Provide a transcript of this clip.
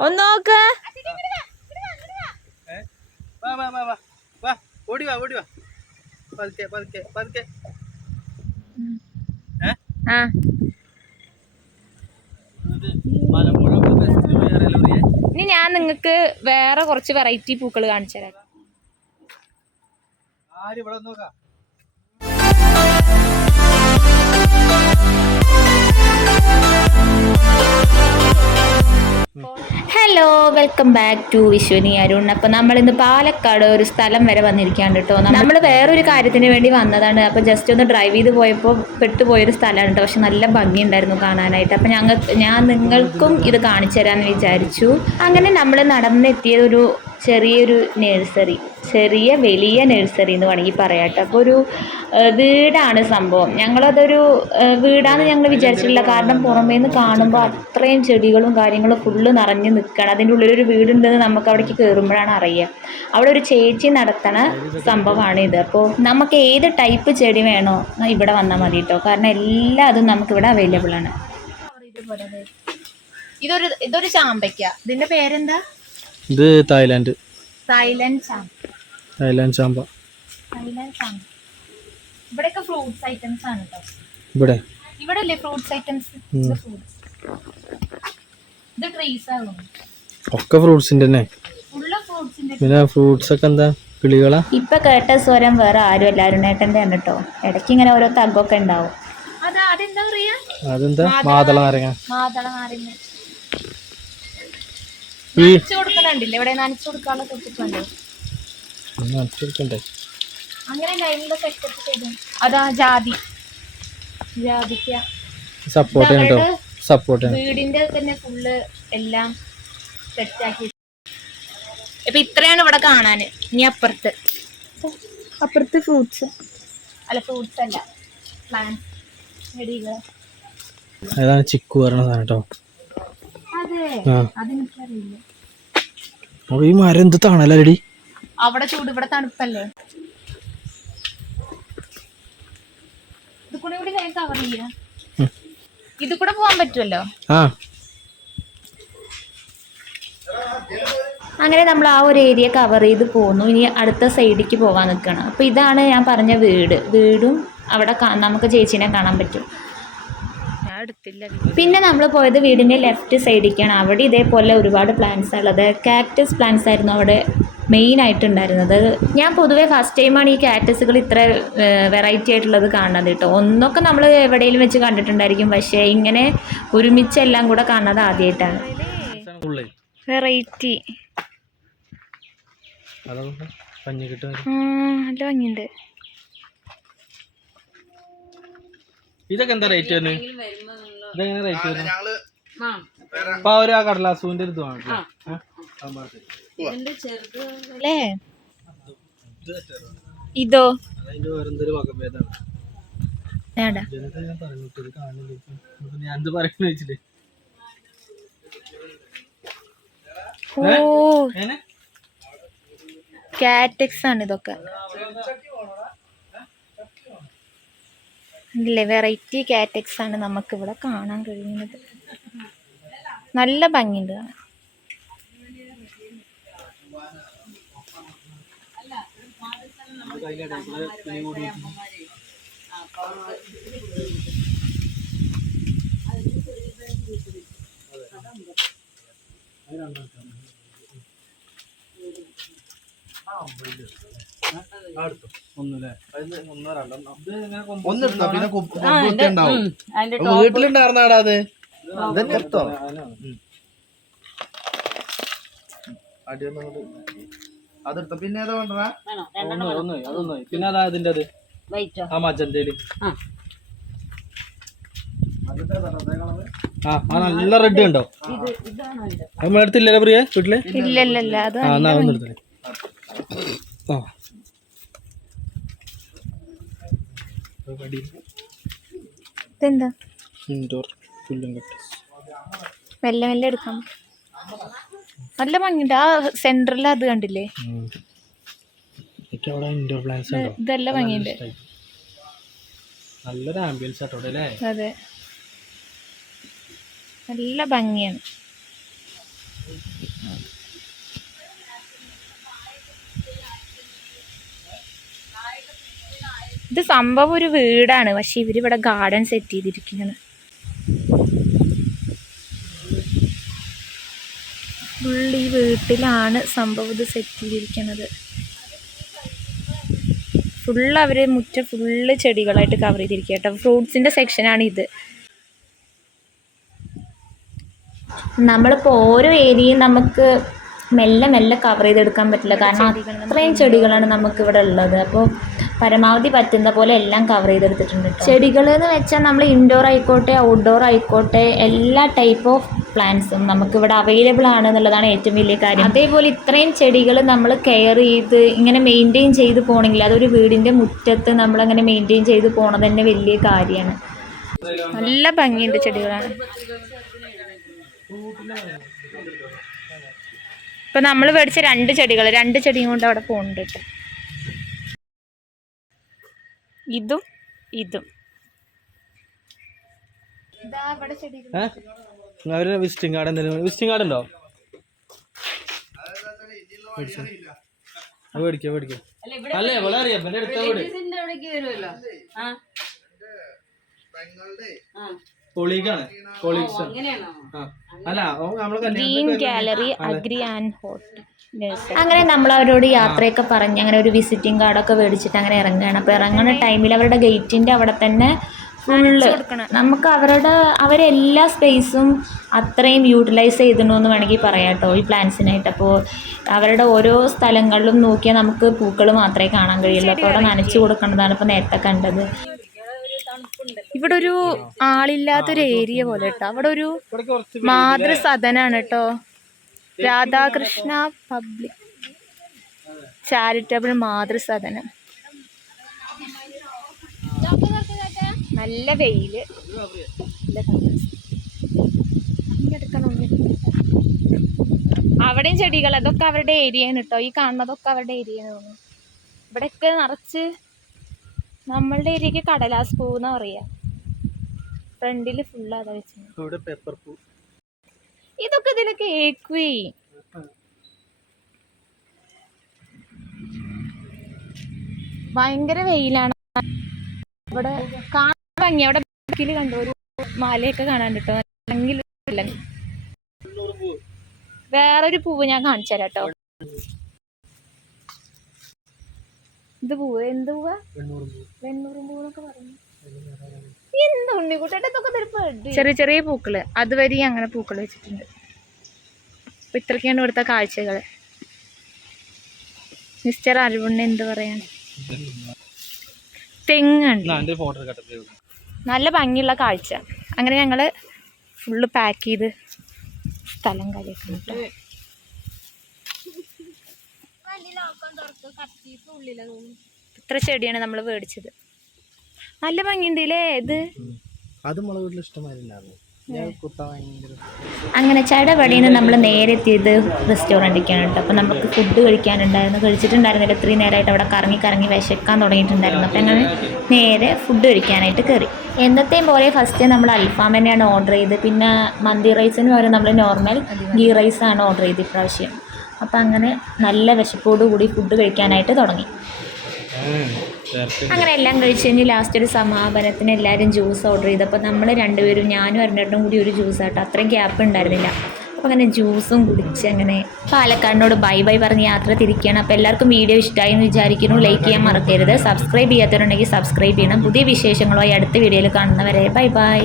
ഒന്ന് നോക്ക്. ഓടി വാ പതുക്കെ ആ ഇനി ഞാൻ നിങ്ങക്ക് വേറെ കുറച്ച് വെറൈറ്റി പൂക്കൾ കാണിച്ചു തരാം. ഹലോ, വെൽക്കം ബാക്ക് ടു വിശ്വനി അരുൺ. അപ്പോൾ നമ്മളിന്ന് പാലക്കാട് ഒരു സ്ഥലം വരെ വന്നിരിക്കുകയാണ് കേട്ടോ. നമ്മൾ വേറൊരു കാര്യത്തിന് വേണ്ടി വന്നതാണ്. അപ്പോൾ ജസ്റ്റ് ഒന്ന് ഡ്രൈവ് ചെയ്ത് പോയപ്പോൾ പെട്ടുപോയൊരു സ്ഥലമാണ് കേട്ടോ. പക്ഷെ നല്ല ഭംഗിയുണ്ടായിരുന്നു കാണാനായിട്ട്. അപ്പോൾ ഞാൻ നിങ്ങൾക്കും ഇത് കാണിച്ചു തരാമെന്ന് വിചാരിച്ചു. അങ്ങനെ നമ്മൾ നടന്നെത്തിയത് ഒരു ചെറിയൊരു നഴ്സറി, വലിയ നഴ്സറി എന്ന് വേണമെങ്കിൽ പറയാം കേട്ടോ. അപ്പോൾ ഒരു വീടാണ് സംഭവം. ഞങ്ങളതൊരു വീടാന്ന് ഞങ്ങൾ വിചാരിച്ചിട്ടില്ല. കാരണം പുറമേ നിന്ന് കാണുമ്പോൾ അത്രയും ചെടികളും കാര്യങ്ങളും ഫുള്ള് നിറഞ്ഞ് നിൽക്കുകയാണ്. അതിൻ്റെ ഉള്ളിലൊരു വീടുണ്ടെന്ന് നമുക്ക് അവിടേക്ക് കയറുമ്പോഴാണ് അറിയുക. അവിടെ ഒരു ചേച്ചി നടത്തണ സംഭവമാണ് ഇത്. അപ്പോൾ നമുക്ക് ഏത് ടൈപ്പ് ചെടി വേണോ ഇവിടെ വന്നാൽ മതി കേട്ടോ. കാരണം എല്ലാ അതും നമുക്കിവിടെ അവൈലബിൾ ആണ്. ഇതൊരു ചാമ്പയ്ക്ക. ഇതിൻ്റെ പേരെന്താ? ഇത് തായ്ലാൻഡ് ചാമ്പ. ഇവിടെയൊക്കെ ഫ്രൂട്ട്സ് ഐറ്റംസ് ആണ് കേട്ടോ. ഇവിടെ അല്ലേ ഫ്രൂട്ട്സ് ഐറ്റംസ്? ഇത് ട്രീസ് ആകും. ഒക്കെ ഫ്രൂട്ട്സിന്റെ തന്നെ. പിന്നെ ഫ്രൂട്ട്സ് ഒക്കെ എന്താ കിളികളാ? ഇപ്പൊ കേട്ട സ്വരം വേറെ ആരും അല്ല, അരുണേട്ടന്റെ ആണ് കേട്ടോ. ഇടയ്ക്ക് ഇങ്ങനെ ഓരോ തഗ്ഗൊക്കെ ഉണ്ടാവും. അതെന്താ? മാതള നാരങ്ങ. നനച്ചു കൊടുക്കണുണ്ടില്ലേ ഇവിടെ? നനച്ചു കൊടുക്കാനുള്ള കൊടുത്തിട്ടുണ്ടോ? അങ്ങനെ ലൈനില് സെറ്റപ്പ് ചെയ്തു. അതാ ജാതിക്ക സപ്പോർട്ട് വീടിന്റെ തന്നെ ഫുള്ള് എല്ലാം സെറ്റാക്കി. ഇപ്പൊ ഇത്രയാണ് ഇവിടെ കാണാന്. ഇനി അപ്പുറത്ത് ഫ്രൂട്ട്സ് അല്ല പ്ലാന്റ്സ്, ചെടികൾ. അതാണ് ചിക്കു പറഞ്ഞ സാധനം കേട്ടോ. അതെ, അതെനിക്കറിയില്ല. ഈ മരം എന്ത് തണലടി. അവിടെ ചൂട്, ഇവിടെ തണുപ്പല്ലേ. ഇത് കൂടെ കവർ ചെയ്യാം. ഇത് കൂടെ പോവാൻ പറ്റുമല്ലോ. അങ്ങനെ നമ്മൾ ആ ഒരു ഏരിയ കവർ ചെയ്ത് പോന്നു. ഇനി അടുത്ത സൈഡിലേക്ക് പോകാൻ നിൽക്കണം. അപ്പോൾ ഇതാണ് ഞാൻ പറഞ്ഞ വീടും അവിടെ നമുക്ക് ചേച്ചീനെ കാണാൻ പറ്റും. പിന്നെ നമ്മൾ പോയത് വീടിൻ്റെ ലെഫ്റ്റ് സൈഡിലേക്കാണ്. അവിടെ ഇതേപോലെ ഒരുപാട് പ്ലാന്റ്സ് ഉള്ളത്. കാക്ടസ് പ്ലാന്റ്സ് ആയിരുന്നു അവിടെ മെയിൻ ആയിട്ടുണ്ടായിരുന്നത്. ഞാൻ പൊതുവേ ഫസ്റ്റ് ടൈമാണ് ഈ കാക്ടസുകൾ ഇത്ര വെറൈറ്റി ആയിട്ടുള്ളത് കാണുന്നത് കേട്ടോ. ഒന്നൊക്കെ നമ്മൾ എവിടെയെങ്കിലും വെച്ച് കണ്ടിട്ടുണ്ടായിരിക്കും, പക്ഷേ ഇങ്ങനെ ഒരുമിച്ചെല്ലാം കൂടെ കാണുന്നത് ആദ്യമായിട്ടാണ്. വെറൈറ്റി നല്ല ഭംഗിയുണ്ട്. ഇതൊക്കെ എന്താ റേറ്റ് വരുന്നത്? ഇതെങ്ങനെ റേറ്റ് വരുന്നത്? ഒരു കടലാസൂന്റെ ഇത് ഇതോ കാറ്റക്സ് ആണ് ഇതൊക്കെ. ഇല്ലേ, വെറൈറ്റി കാറ്റക്സ് ആണ് നമുക്കിവിടെ കാണാൻ കഴിയുന്നത്. നല്ല ഭംഗിയുണ്ട് കാണാൻ. വീട്ടിലുണ്ടായിരുന്നാടാ അത്. അതെടുത്ത പിന്നെ ഏതാ വേണ്ട? പിന്നെ അതാ അതിന്റെ അത് ആ മജന്തേല് നല്ല റെഡ് ഉണ്ടോ? നമ്മളെടുത്തില്ലല്ലോ പ്രിയ വീട്ടില്? ഇല്ലല്ല, ഇതെന്താ? ഇൻഡോർ പുല്ലും കെട്ടി മെല്ലെ എടുക്കാം. നല്ല ഭംഗിയുണ്ട്. ആ സെന്ററിൽ അത് കണ്ടില്ലേ? ഇതെല്ലാം ഭംഗിയുണ്ട്. നല്ലൊരു ആംബിയൻസ് ആട്ടോ അല്ലേ? അതെ, നല്ല ഭംഗിയാണ്. ഇത് സംഭവം ഒരു വീടാണ്, പക്ഷെ ഇവരിവിടെ ഗാർഡൻ സെറ്റ് ചെയ്തിരിക്കുകയാണ്. ഫുൾ ഈ വീട്ടിലാണ് സംഭവം ഇത് സെറ്റ് ചെയ്തിരിക്കുന്നത്. ഫുള്ള് അവർ മുറ്റം ഫുള്ള് ചെടികളായിട്ട് കവർ ചെയ്തിരിക്കുക കേട്ടോ. ഫ്രൂട്ട്സിൻ്റെ സെക്ഷനാണ് ഇത്. നമ്മളിപ്പോൾ ഓരോ ഏരിയയും നമുക്ക് മെല്ലെ മെല്ലെ കവർ ചെയ്തെടുക്കാൻ പറ്റില്ല, കാരണം അത്രയും ചെടികളാണ് നമുക്ക് ഇവിടെ ഉള്ളത്. അപ്പോൾ പരമാവധി പറ്റുന്ന പോലെ എല്ലാം കവർ ചെയ്തെടുത്തിട്ടുണ്ട്. ചെടികൾ എന്ന് വെച്ചാൽ നമ്മൾ ഇൻഡോർ ആയിക്കോട്ടെ ഔട്ട്ഡോർ ആയിക്കോട്ടെ എല്ലാ ടൈപ്പ് ഓഫ് പ്ലാന്റ്സും നമുക്കിവിടെ അവൈലബിൾ ആണ് എന്നുള്ളതാണ് ഏറ്റവും വലിയ കാര്യം. അതേപോലെ ഇത്രയും ചെടികൾ നമ്മൾ കെയർ ചെയ്ത് ഇങ്ങനെ മെയിൻറ്റെയിൻ ചെയ്ത് പോകണമെങ്കിൽ അതൊരു വീടിൻ്റെ മുറ്റത്ത് നമ്മളങ്ങനെ മെയിൻറ്റെയിൻ ചെയ്ത് പോകണത് തന്നെ വലിയ കാര്യമാണ്. നല്ല ഭംഗിയുണ്ട് ചെടികളാണ്. ഇപ്പം നമ്മൾ മേടിച്ച രണ്ട് ചെടിയും കൊണ്ട് അവിടെ പോകുന്നുണ്ട് കേട്ടോ. ഇതും വിസിറ്റിംഗ് കാർഡ് എന്തെങ്കിലും വിസിറ്റിംഗ് കാർഡ് ഉണ്ടോ? മേടിക്കാം. അല്ലേ ഇവിടെ അറിയാം എൻ്റെ അടുത്ത വീട് കൊളീഗാണ്. കൊളീഗ്സ് അല്ല നമ്മളെ green gallery agri and hotel. അങ്ങനെ നമ്മൾ അവരോട് യാത്രയൊക്കെ പറഞ്ഞ് അങ്ങനെ ഒരു വിസിറ്റിംഗ് കാർഡൊക്കെ മേടിച്ചിട്ട് അങ്ങനെ ഇറങ്ങുകയാണ്. അപ്പോൾ ഇറങ്ങുന്ന ടൈമിൽ അവരുടെ ഗേറ്റിൻ്റെ അവിടെ തന്നെ ഫുള്ള് നമുക്ക് അവരെല്ലാ സ്പേസും അത്രയും യൂട്ടിലൈസ് ചെയ്തിട്ടുണ്ടെന്ന് വേണമെങ്കിൽ പറയാം കേട്ടോ ഈ പ്ലാന്റ്സിനായിട്ട്. അപ്പോൾ അവരുടെ ഓരോ സ്ഥലങ്ങളിലും നോക്കിയാൽ നമുക്ക് പൂക്കൾ മാത്രമേ കാണാൻ കഴിയുള്ളൂ. അപ്പോൾ അവിടെ നനച്ചു കൊടുക്കേണ്ടതാണ് ഇപ്പോൾ നേരത്തെ കണ്ടത്. ഇവിടെ ഒരു ആളില്ലാത്തൊരു ഏരിയ പോലെ കേട്ടോ. അവിടെ ഒരു മാതൃസദനാണ് കേട്ടോ. രാധാകൃഷ്ണ പബ്ലിക് ചാരിറ്റബിൾ മാതൃസദനം. നല്ല വെയില്. അവിടെയും ചെടികൾ, അതൊക്കെ അവരുടെ ഏരിയയാണ് കേട്ടോ. ഈ കാണുന്നതൊക്കെ അവരുടെ ഏരിയയാണ് തോന്നുന്നു. ഇവിടെയൊക്കെ നിറച്ച് നമ്മളുടെ ഏരിയക്ക് കടലാസ് പൂ എന്നാ പറയാ. ഫ്രണ്ടില് ഫുള്ള് അതാ വെച്ചത്. ഇതൊക്കെ ഇതിലൊക്കെ ഏക്കുവേ. ഭയങ്കര വെയിലാണ്. ഇവിടെ കാണാൻ ഭംഗി. അവിടെ ബാക്കില് കണ്ടു ഒരു മാലയൊക്കെ കാണാൻ കിട്ടോ. വേറൊരു പൂവ് ഞാൻ കാണിച്ചു തരാം കേട്ടോ. ഇത് പൂവ് എന്ത് പൂവാ? വെണ്ണൂറും പൂവെന്നൊക്കെ പറഞ്ഞു. എന്താ ഉണ്ണിക്കുട്ടൊക്കെ ചെറിയ ചെറിയ പൂക്കള് അതുവരെ അങ്ങനെ പൂക്കൾ വെച്ചിട്ടുണ്ട്. അപ്പൊ ഇത്രയ്ക്കാണ് ഇവിടുത്തെ കാഴ്ചകൾ. മിസ്റ്റർ അരുണിന് എന്ത് പറയാൻ? തെങ്ങുണ്ട്, നല്ല ഭംഗിയുള്ള കാഴ്ച. അങ്ങനെ ഞങ്ങള് ഫുള്ള് പാക്ക് ചെയ്ത് സ്ഥലം കളിയൊക്കെ. ഇത്ര ചെടിയാണ് നമ്മൾ മേടിച്ചത്. നല്ല ഭംഗിയുണ്ടല്ലേ ഇത്. അങ്ങനെ ചടപടിയിൽ നിന്ന് നമ്മൾ നേരെ എത്തിയത് റെസ്റ്റോറൻറ്റിലേക്കാണ് കേട്ടോ. അപ്പോൾ നമുക്ക് ഫുഡ് കഴിച്ചിട്ടുണ്ടായിരുന്നില്ല. ഇത്രയും നേരമായിട്ട് അവിടെ കറങ്ങി വിശക്കാൻ തുടങ്ങിയിട്ടുണ്ടായിരുന്നു. അപ്പോൾ അങ്ങനെ നേരെ ഫുഡ് കഴിക്കാനായിട്ട് കയറി. എന്നത്തെയും പോലെ ഫസ്റ്റ് നമ്മൾ അൽഫാം തന്നെയാണ് ഓർഡർ ചെയ്ത്. പിന്നെ മന്തി റൈസിന് പകരം നമ്മൾ നോർമൽ ഗീ റൈസാണ് ഓർഡർ ചെയ്ത് ഇപ്രാവശ്യം. അപ്പം അങ്ങനെ നല്ല വിശപ്പോടുകൂടി ഫുഡ് കഴിക്കാനായിട്ട് തുടങ്ങി. അങ്ങനെ എല്ലാം കഴിച്ച് കഴിഞ്ഞ് ലാസ്റ്റ് ഒരു സമാപനത്തിന് എല്ലാവരും ജ്യൂസ് ഓർഡർ ചെയ്തപ്പോൾ നമ്മൾ രണ്ടുപേരും, ഞാനും അരുണേട്ടനും കൂടി ഒരു ജ്യൂസാട്ടോ. അത്രയും ഗ്യാപ്പ് ഉണ്ടായിരുന്നില്ല. അപ്പോൾ അങ്ങനെ ജ്യൂസും കുടിച്ച് അങ്ങനെ പാലക്കാടിനോട് ബൈ പറഞ്ഞ് യാത്ര തിരിക്കുകയാണ്. അപ്പോൾ എല്ലാവർക്കും വീഡിയോ ഇഷ്ടമായി എന്ന് വിചാരിക്കുന്നു. ലൈക്ക് ചെയ്യാൻ മറക്കരുത്. സബ്സ്ക്രൈബ് ചെയ്യാത്തവരുണ്ടെങ്കിൽ സബ്സ്ക്രൈബ് ചെയ്യണം. പുതിയ വിശേഷങ്ങളുമായി അടുത്ത വീഡിയോയിൽ കാണുന്നവരെ ബൈ.